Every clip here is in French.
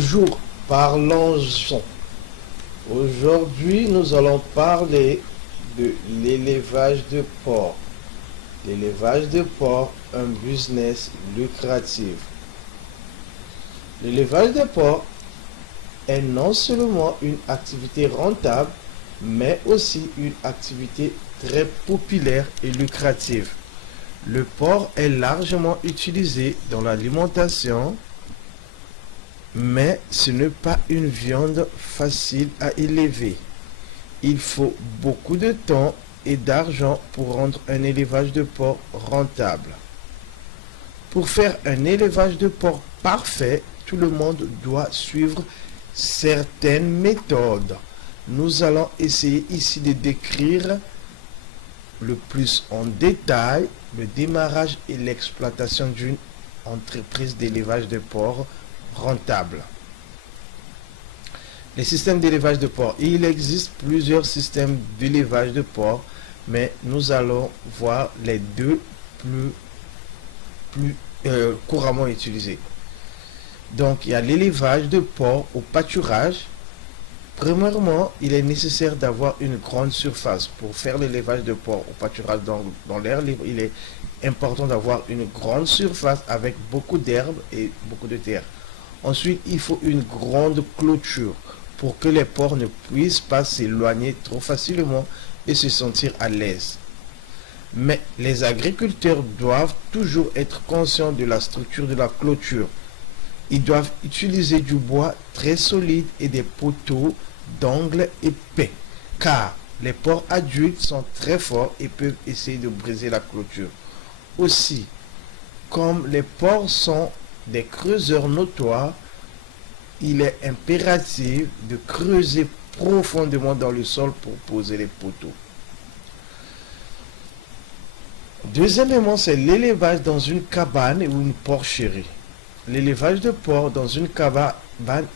Bonjour, parlons-en. Aujourd'hui, nous allons parler de l'élevage de porc. L'élevage de porc, un business lucratif. L'élevage de porc est non seulement une activité rentable, mais aussi une activité très populaire et lucrative. Le porc est largement utilisé dans l'alimentation, mais ce n'est pas une viande facile à élever. Il faut beaucoup de temps et d'argent pour rendre un élevage de porc rentable. Pour faire un élevage de porc parfait, tout le monde doit suivre certaines méthodes. Nous allons essayer ici de décrire le plus en détail le démarrage et l'exploitation d'une entreprise d'élevage de porc rentable. Les systèmes d'élevage de porc. Il existe plusieurs systèmes d'élevage de porc, mais nous allons voir les deux plus couramment utilisés. Donc, il y a l'élevage de porc au pâturage. Premièrement, il est nécessaire d'avoir une grande surface. Pour faire l'élevage de porc au pâturage dans l'air libre, il est important d'avoir une grande surface avec beaucoup d'herbes et beaucoup de terre. Ensuite, il faut une grande clôture pour que les porcs ne puissent pas s'éloigner trop facilement et se sentir à l'aise. Mais les agriculteurs doivent toujours être conscients de la structure de la clôture. Ils doivent utiliser du bois très solide et des poteaux d'angles épais, car les porcs adultes sont très forts et peuvent essayer de briser la clôture. Aussi, comme les porcs sont des creuseurs notoires, il est impératif de creuser profondément dans le sol pour poser les poteaux. Deuxièmement, c'est l'élevage dans une cabane ou une porcherie. L'élevage de porc dans une cabane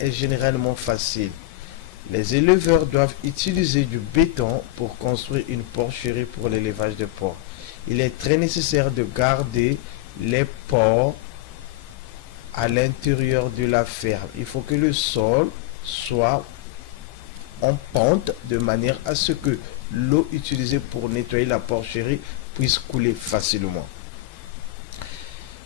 est généralement facile. Les éleveurs doivent utiliser du béton pour construire une porcherie pour l'élevage de porc. Il est très nécessaire de garder les porcs à l'intérieur de la ferme. Il faut que le sol soit en pente de manière à ce que l'eau utilisée pour nettoyer la porcherie puisse couler facilement.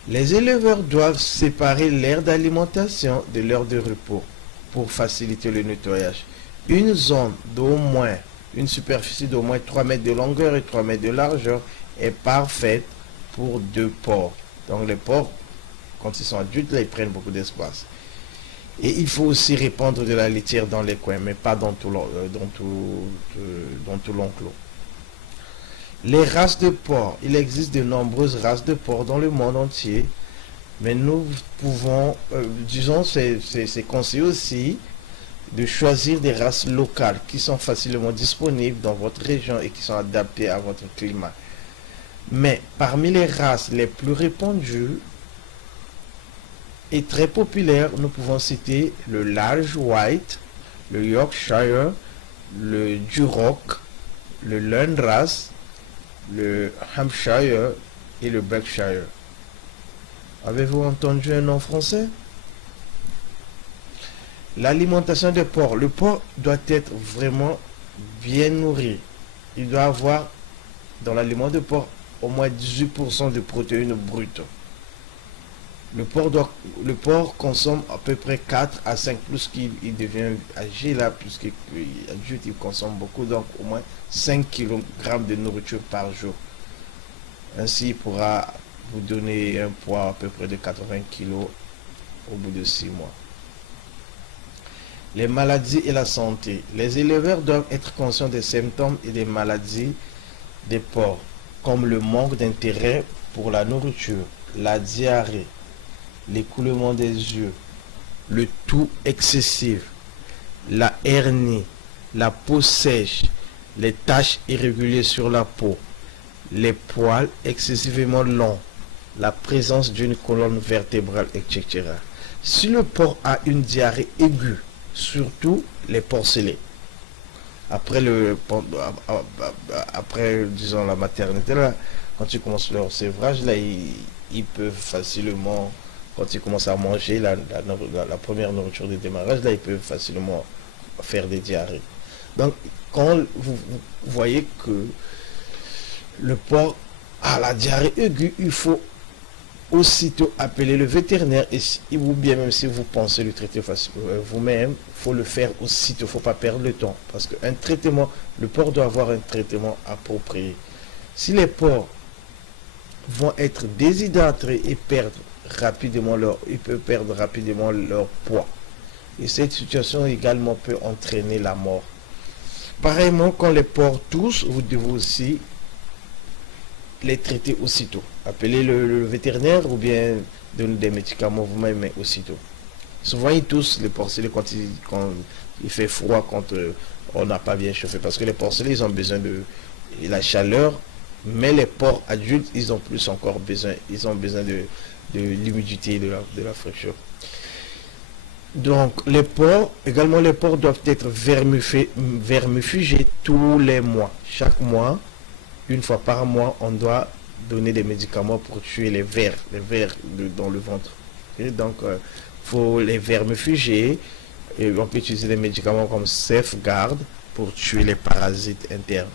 Les éleveurs doivent séparer l'aire d'alimentation de l'aire de repos pour faciliter le nettoyage. Une zone d'au moins, une superficie d'au moins 3 mètres de longueur et 3 mètres de largeur est parfaite pour 2 porcs. Donc les porcs, quand ils sont adultes, là, ils prennent beaucoup d'espace. Et il faut aussi répandre de la litière dans les coins, mais pas dans tout l'enclos. Les races de porc. Il existe de nombreuses races de porc dans le monde entier, mais nous pouvons, c'est conseillé aussi de choisir des races locales qui sont facilement disponibles dans votre région et qui sont adaptées à votre climat. Mais parmi les races les plus répandues et très populaires, nous pouvons citer le Large White, le Yorkshire, le Duroc, le Landrace, le Hampshire et le Berkshire. Avez-vous entendu un nom français? L'alimentation des porcs. Le porc doit être vraiment bien nourri. Il doit avoir dans l'aliment de porc au moins 18% de protéines brutes. Le porc consomme à peu près 4 à 5 plus qu'il devient âgé là, puisqu'il est adulte, il consomme beaucoup, donc au moins 5 kg de nourriture par jour. Ainsi, il pourra vous donner un poids à peu près de 80 kg au bout de 6 mois. Les maladies et la santé. Les éleveurs doivent être conscients des symptômes et des maladies des porcs, comme le manque d'intérêt pour la nourriture, la diarrhée, l'écoulement des yeux, le toux excessif, la hernie, la peau sèche, les taches irrégulières sur la peau, les poils excessivement longs, la présence d'une colonne vertébrale, etc. Si le porc a une diarrhée aiguë, surtout les porcelets, après disons la maternité là, quand ils commencent leur sévrage là, ils peuvent facilement quand ils commencent à manger la première nourriture de démarrage, là, ils peuvent facilement faire des diarrhées. Donc, quand vous voyez que le porc a la diarrhée aiguë, il faut aussitôt appeler le vétérinaire, ou bien même si vous pensez le traiter vous-même, il faut le faire aussitôt, il ne faut pas perdre le temps. Parce qu'un traitement, le porc doit avoir un traitement approprié. Si les porcs vont être déshydratés et ils peuvent perdre rapidement leur poids. Et cette situation également peut entraîner la mort. Pareillement, quand les porcs toussent, vous devez aussi les traiter aussitôt. Appelez le vétérinaire ou bien donner des médicaments vous-même, mais aussitôt. Souvent, ils toussent, les porcelets, quand il fait froid, quand on n'a pas bien chauffé. Parce que les porcelets, ils ont besoin de la chaleur, mais les porcs adultes, ils ont plus encore besoin. Ils ont besoin de l'humidité, de la fraîcheur. Donc, les porcs doivent être vermifugés tous les mois. Chaque mois, une fois par mois, on doit donner des médicaments pour tuer les vers dans le ventre. Et donc, faut les vermifuger. Et on peut utiliser des médicaments comme Safeguard pour tuer les parasites internes.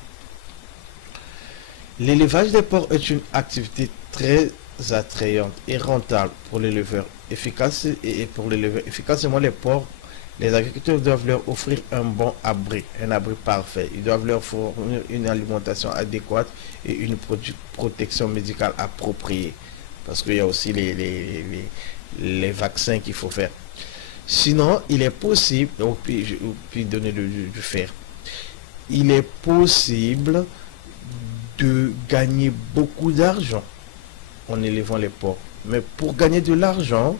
L'élevage des porcs est une activité très attrayante et rentable pour l'éleveur. Efficacement les porcs, les agriculteurs doivent leur offrir un bon abri, un abri parfait. Ils doivent leur fournir une alimentation adéquate et une protection médicale appropriée. Parce qu'il y a aussi les vaccins qu'il faut faire. Sinon, il est possible, puis donner du fer, il est possible de gagner beaucoup d'argent en élevant les porcs. Mais pour gagner de l'argent,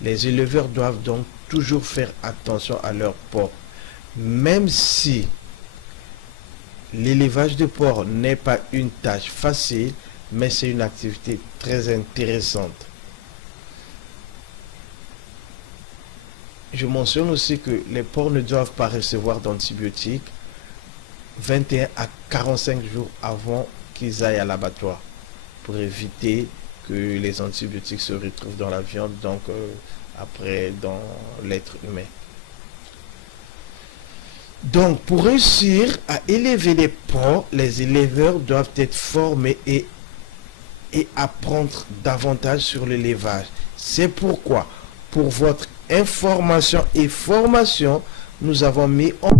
les éleveurs doivent donc toujours faire attention à leurs porcs. Même si l'élevage de porcs n'est pas une tâche facile, mais c'est une activité très intéressante. Je mentionne aussi que les porcs ne doivent pas recevoir d'antibiotiques 21 à 45 jours avant qu'ils aillent à l'abattoir pour éviter que les antibiotiques se retrouvent dans la viande, donc après dans l'être humain. Donc pour réussir à élever les porcs, les éleveurs doivent être formés et apprendre davantage sur l'élevage. C'est pourquoi, pour votre information et formation, nous avons mis en